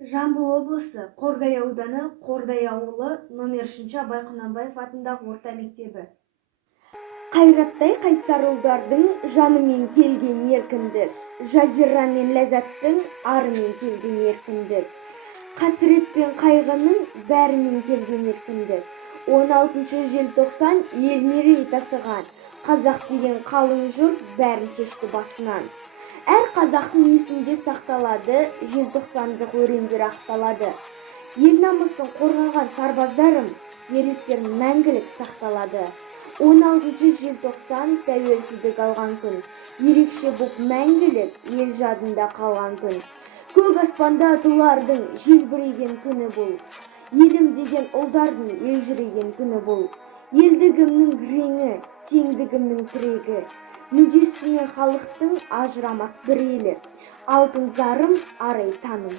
Жамбыл облысы Қордай ауданы Қордай ауылы номер 3 Абай Құнанбаев атындағы орта мектебі. Қайраттай қайсар ұлдардың жанымен келген еркіндік, жазира мен ләззаттың арымен келген еркіндік, қасірет пен қайғының бәрімен келген еркіндік. 16 желтоқсан ел мерейі тасыған, қазақ деген қалың жұрт бәрін кешті басынан. Әр қазақтың есінде сақталады, желтоқсандық өрендер ақталады. Ел намысын қорғаған сарбаздарым, ерліктерін мәңгілік сақталады. 16 желтоқсан тәуелсіздік алған күн, ерекше боп мәңгілік ел жадында қалған күн. Көк аспанда тулардың желбіреген күні бұл. Елім деген ұлдардың елжіреген күні бұл. Елдігімнің реңі, теңдігімнің тірегі, мүддесі мен халықтың ажырамас бір елі. Алтын зарым арай таным.